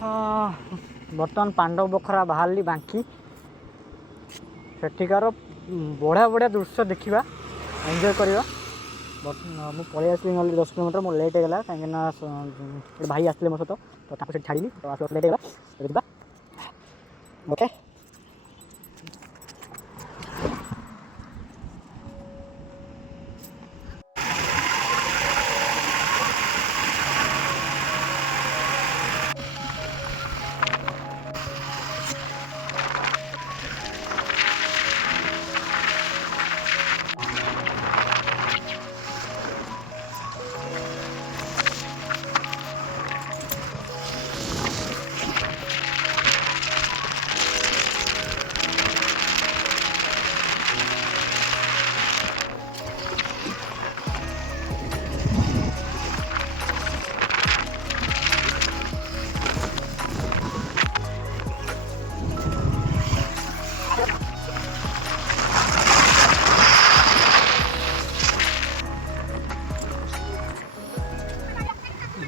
बर्तमान पांडव बखरा बाहर बांकी सेठिकार बढ़िया बढ़िया दृश्य देखा एंजॉय करवा। मुझे पलि आसली 10 किलोमीटर मोर लेट होगा कहीं भाई आसते मो सहित तो छाड़ी तो आस लेट होगा ओके।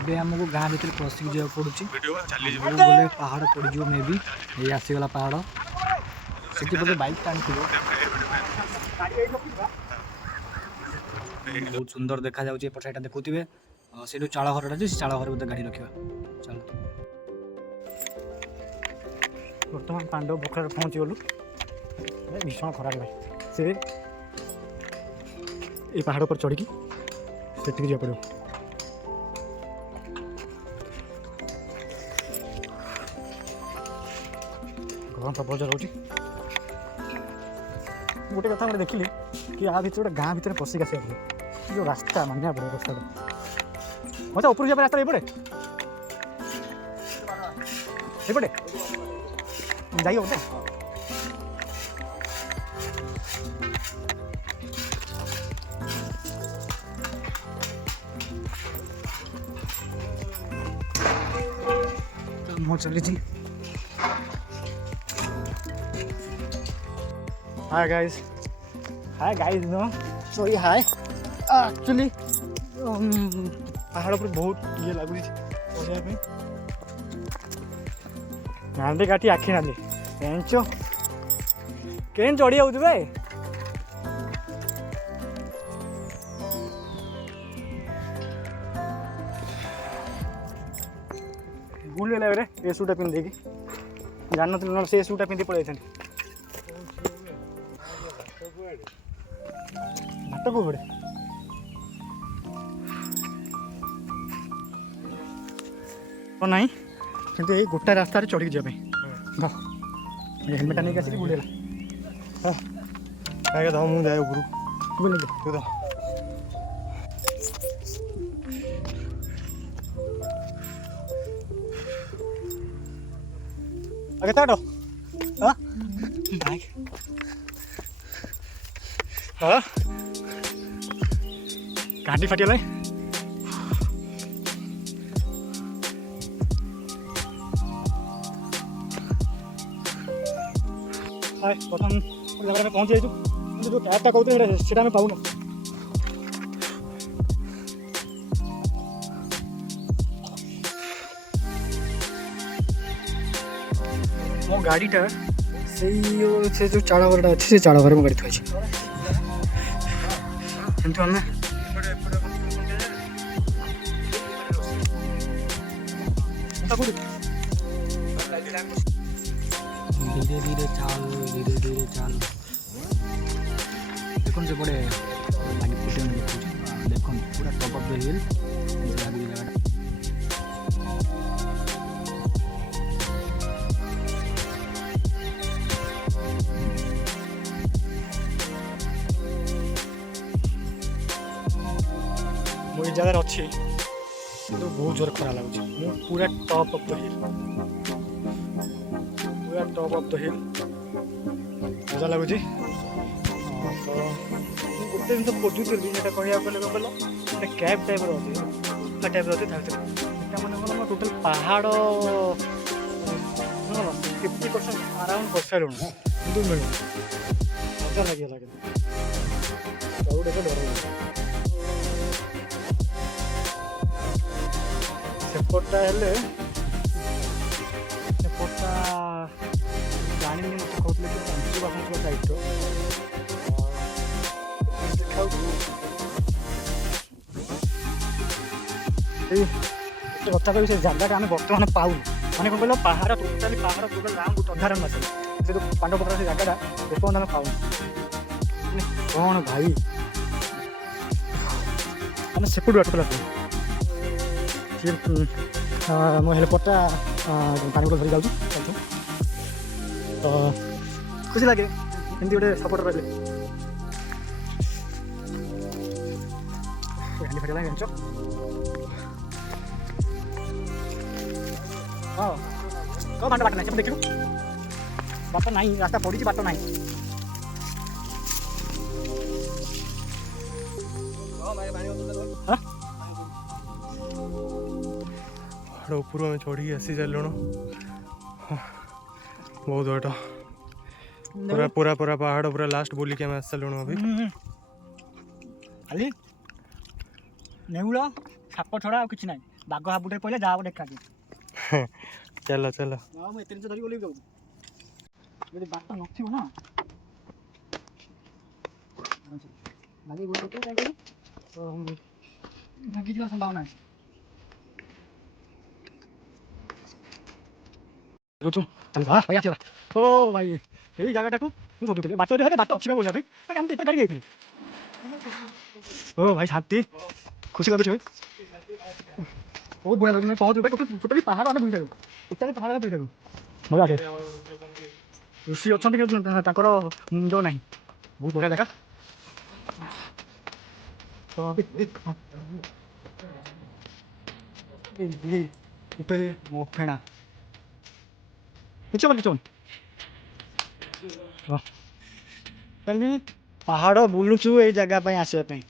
ଏବେ ଆମକୁ ଗାଁ ଭିତରେ ପଶିକି ଯିବାକୁ ପଡ଼ୁଛି। ଗଲେ ପାହାଡ଼ ପଡ଼ିଯିବ ମେ ବି ଏଇ ଆସିଗଲା ପାହାଡ଼ ସେଠି ବୋଧେ ବାଇକ୍ ଟାଣିଥିବ। ବହୁତ ସୁନ୍ଦର ଦେଖାଯାଉଛି ଏପଟ ସାଇଡ଼ଟା ଦେଖୁଥିବେ। ସେଇଠୁ ଚାଳ ଘରଟା ଅଛି ସେ ଚାଳ ଘରେ ବୋଧେ ଗାଡ଼ି ରଖିବା। ଚାଲ ବର୍ତ୍ତମାନ ପାଣ୍ଡବ ପୋଖରୀରେ ପହଞ୍ଚିଗଲୁ। ଭୀଷଣ ଖରା ଲାଗେ ସେ ଏଇ ପାହାଡ଼ ଉପରେ ଚଢ଼ିକି ସେଠିକି ଯିବାକୁ ପଡ଼ିବ। गरम प्रबल रोचे गोटे कथा गोटे देखिली कि आ भर गोटे गाँ भर पशिक आस जो रास्ता मानिया पड़े रास्ता अच्छा ऊपर जाए रास्ता एपटे एपटे जाई बोलते मो चली। Hi guys no sorry hi actually पहाड़ पर बहुत ये लगुच चढ़ाई गांधी काटी आखि नाली पेंच केन चढ़ी जाऊे भूल गला ए सूटा पिंधे जान ना से सूटा पिंधि पड़े भात को पड़े ना कि गोटा रास्ता चढ़ी जाए हेलमेटा नहीं आसिक बुलेला ध मुझे जाए ऊपर तू तो आगे ताटो हाँ घाटी फाटिगला प्रथम जगह में पहुँची जो कैबटा कहते से पाऊन मो गाड़ीटा से जो चाड़ घरटा अच्छे से चाड़ घर में गाड़ी थी किंतु आम धीरे धीरे चाल देखो से पड़े लगे फुटे देखो पूरा टॉप ऑफ द हिल लगे जगह मुझे जगह अच्छी तो बहुत जोर खरा लगुच पूरा top of the hill top of the हिल मजा लगुच तो गोटे जिन खोजुली यहाँ कहूँ गले कौन गोटे कैब टाइप अच्छे टाइप अच्छे मैंने कौन टोटाल पहाड़ 50% आराउंड कर सारूँ कि मिलूँ मजा लगे डर सेपटा हेले ଏଇ ଗୋଟେ କଥା କହିବି, ସେ ଜାଗାଟା ଆମେ ବର୍ତ୍ତମାନ ପାଉନୁ। ମାନେ କ'ଣ କହିଲ, ପାହାଡ଼ ଟୋଟାଲି ରାଉଣ୍ଡ ଗୋଟେ ଅଧାରଣ ମାସେ ସେ ଯେଉଁ ପାଣ୍ଡବପତ୍ର ସେ ଜାଗାଟା ଏପର୍ଯ୍ୟନ୍ତ ଆମେ ପାଉନୁ। ମାନେ କ'ଣ ଭାଇ, ଆମେ ସେପଟୁ ବାଟୁଥିଲା ସିଏ ମୋ ହେଲିକପ୍ଟରଟା ପାଣି ବୋତଲ ଧରି ଯାଉଛି ତ ଖୁସି ଲାଗେ ଏମିତି ଗୋଟେ ସପୋର୍ଟ ରହିଲେ। ହାଣ୍ଡି ଫାଟିଲା ଜାଣିଛ? ହଁ କ'ଣ ବାଟ ନାହିଁ ସେପଟେ ଦେଖିବୁ, ବାଟ ନାହିଁ, ରାସ୍ତା ପଡ଼ିଛି, ବାଟ ନାହିଁ। ଉପରୁ ଆମେ ଚଢ଼ିକି ଆସି ସାରିଲୁଣୁ। ବହୁତ ବାଟ, ପୁରା ପୁରା ପୁରା ପାହାଡ଼ ପୁରା ଲାଷ୍ଟ ବୁଲିକି ଆମେ ଆସି ସାରିଲୁଣୁ। ଅଭି ଖାଲି ନେଉଳ ସାପ ଛଡ଼ା ଆଉ କିଛି ନାହିଁ। ବାଘ ହାବୁଟେ ପଇଲେ ଯାହା ଗୋଟେ ଦେଖାଯିବ। ଚାଲ ଚାଲ। ହଁ ମୁଁ ଏତେ ଜିନିଷ ଧରିକି ଓହ୍ଲେଇବି କହୁଛି, ଯଦି ବାଟ ନଥିବ ନା ଭାଗିଯିବା ସମ୍ଭାବନା ଅଛି। ଓ ଭାଇ ଏଇ ଜାଗାଟାକୁ ମୁଁ ଭାବୁଥିଲି ବାଟ ବାଟ ଅଛି ବା ବୋଲିବା ପାଇଁ, ଆମେ ଏତେ ଗାଡ଼ି ଯାଇଥିଲି। ଓ ଭାଇ ଶାନ୍ତି, ଖୁସି ଲାଗୁଛି ଭାଇ, ବହୁତ ବଢ଼ିଆ ଲାଗୁଛି। ପହଞ୍ଚୁ ଭାଇ ଟୋଟାଲି ପାହାଡ଼ ଆମେ ବୁଲିଥାଉ, ଟୋଟାଲି ପାହାଡ଼ ଆମେ ବୁଲିଥାଉ। ମଜା ଆସେ। ଋଷି ଅଛନ୍ତି କିନ୍ତୁ ତାଙ୍କର ମୁଣ୍ଡ ନାହିଁ। ବହୁତ ବଢ଼ିଆ ଜାଗା। ଉପରେ ମୋ ଫେଣା କିଛି ପାହାଡ଼ ବୁଲୁଛୁ ଏଇ ଜାଗା ପାଇଁ ଆସିବା ପାଇଁ,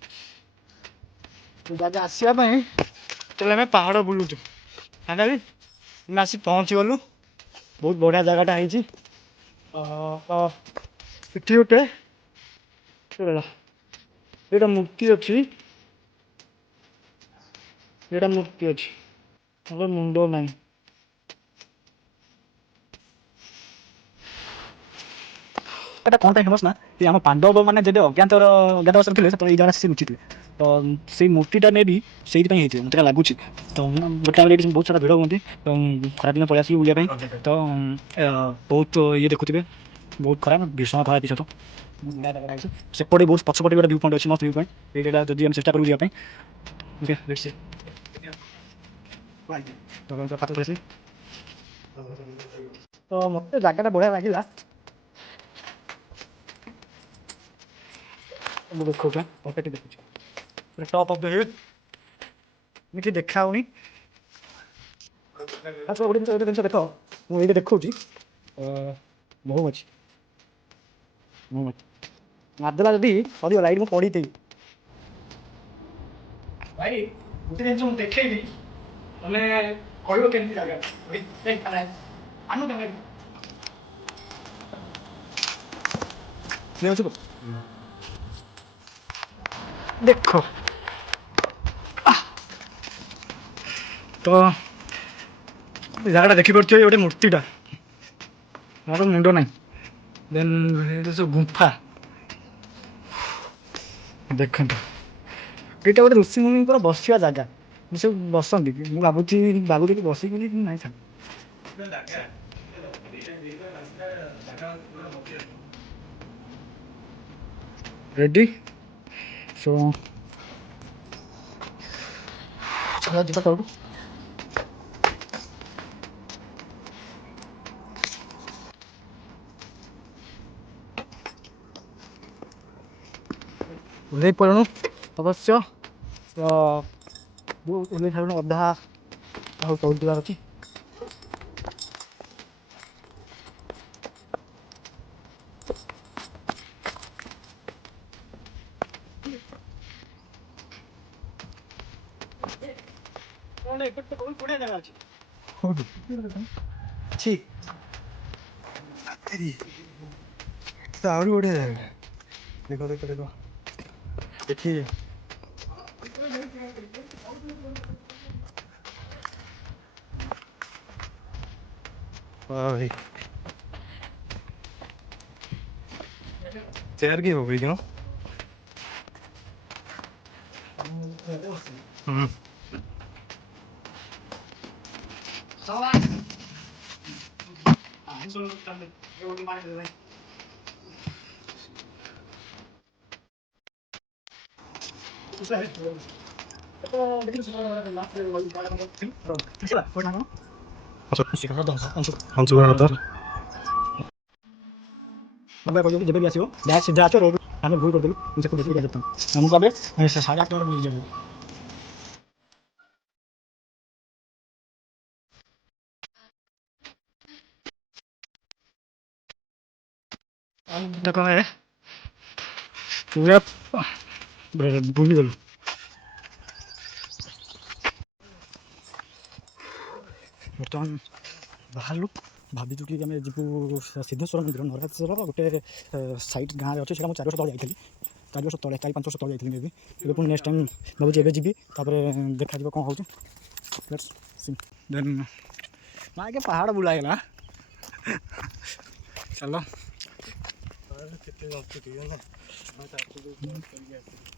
ଜାଗା ଆସିବା ପାଇଁ ତାହେଲେ ଆମେ ପାହାଡ଼ ବୁଲୁଛୁ। ଫାଇନାଲି ଆମେ ଆସି ପହଞ୍ଚିଗଲୁ। ବହୁତ ବଢ଼ିଆ ଜାଗାଟା ହେଇଛି। ଏଠି ଗୋଟେ ଏଇଟା ମୂର୍ତ୍ତି ଅଛି, ଏଇଟା ମୂର୍ତ୍ତି ଅଛି, ମୁଣ୍ଡ ନାହିଁ। এটা କ'ଣ ପାଇଁ ଫେମସ୍ ନା, ଯେ ଆମ ପାଣ୍ଡବ ମାନେ ଯେବେ ଅଜ୍ଞାତବାସରେ ଥିଲେ ସେତେବେଳେ ଏଇ ଜାଗା ସେ ଲୁଚିଥିଲେ। ତ ସେଇ ମୂର୍ତ୍ତିଟା ନେଇ ବି ସେଇଥିପାଇଁ ହେଇଥିବ ମୋତେ ଲାଗୁଛି। ତ ଗୋଟେ ଏଠି ବହୁତ ସାରା ଭିଡ଼ ହୁଅନ୍ତି, ତ ଖରାଦିନ ପଳେଇ ଆସିକି ବୁଲିବା ପାଇଁ। ତ ବହୁତ ଇଏ ଦେଖୁଥିବେ, ବହୁତ ଖରା, ଭୀଷଣ ଖରା ଏଠି ସତ। ସେପଟେ ବହୁତ ପଛପଟେ ଗୋଟେ ଭ୍ୟୁ ପଏଣ୍ଟ ଅଛି, ମସ୍ତ ଭ୍ୟୁ ପଏଣ୍ଟ। ଏଇଟା ଯଦି ଆମେ ଚେଷ୍ଟା କରିବୁ ଯିବା ପାଇଁ। ତ ମୋତେ ଜାଗାଟା ବଢ଼ିଆ ଲାଗିଲା। ମୁଁ ଦେଖାଉଛି ପକେଟ ଦେଖୁଛି ଟପ୍ ଅଫ୍ ଦ ହିଲ୍, ଏମିତି ଦେଖା ହେଉନି। ଗୋଟେ ଜିନିଷ ଦେଖ, ମୁଁ ଏଇଟା ଦେଖାଉଛି ବହୁ ଅଛି ମାରିଦେଲା ଯଦି ସରିବ ଲାଇଟ୍, ମୁଁ ପଡ଼ିଥିବି ଭାଇ। ଗୋଟେ ଜିନିଷ ମୁଁ ଦେଖେଇବି, ତମେ କହିବ କେମିତି ଜାଗା ଦେଖ। ତ ଏ ଜାଗାଟା ଦେଖିପାରୁଥିବେ, ଗୋଟେ ମୂର୍ତ୍ତିଟା, ମୋର ମୁଣ୍ଡ ନାହିଁ। ଦେନ୍ ସବୁ ଗୁମ୍ଫା ଦେଖନ୍ତୁ, ଏଇଟା ଗୋଟେ ଋଷିମୁନିଙ୍କର ବସିବା ଜାଗା, ସବୁ ବସନ୍ତି। ମୁଁ ଭାବୁଥିଲି ବସିକିନି ନାହିଁ ଛାଡ଼। ରେଡ଼ି ସୋ ଯିବା ତଳକୁ। ଓହ୍ଲେଇ ପଡ଼ିଲୁଣୁ ଅବଶ୍ୟ, ଓହ୍ଲେଇ ସାରିଲୁଣୁ, ଅଧା ଆଉ ତଳକୁ ଯିବାର ଅଛି। ବଢ଼ିଆ ଜାଗା ଅଛି, ଆହୁରି ବଢ଼ିଆ ଜାଗା। ଦେଖ ଦେଖ ଦେଖ ଏଠି भाई चेयर की हो गई क्यों? अंशुमान होता बाबा को जब भी आसियो डायरेक्ट सीधा आछो रोड आमे भूल कर देलु मुझे को देखि जा सकता हमको अबे 8:30 मिल जाबे देखो है पूरा भूल गलु बर्तमान बाहरलु भाविचु कि आम जीवु सिद्धेश्वर मंदिर नरहार गोटे सैट गाँव अच्छे से 4 वर्ष तक जाइली 4 वर्ष तले 4-5 वर्ष तक जाइली मे भी ये पुणी नेक्स्ट टाइम भावुँ एवं जी देखा कौन हो देन आगे पहाड़ बुलाएगा चलो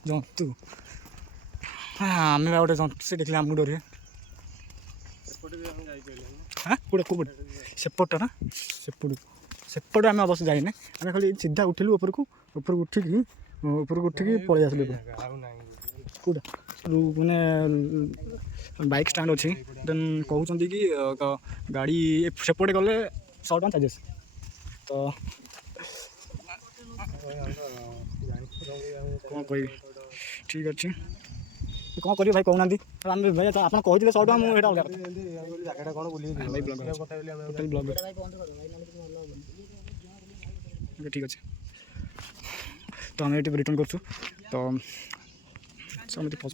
जंतु आम गोटे जंतु से देखले आमको डर हाँ कौटे कौटे सेपटा ना सेपटे आम अवश्य जाइने आम खाली सीधा उठिलु उपरको उठिकी पलि आसलु कौटा मैंने बाइक स्टैंड अच्छी देन कहते कि गाड़ी सेपटे गले 100 टଙ୍କା चार्जेस तो कौन कह ठीक अच्छे कौन कर भाई कहना आम भाई आप कहते 100 टଙ୍କା मुझे ठीक अच्छे तो आम ये रिटर्न कर तो समझ पहुँच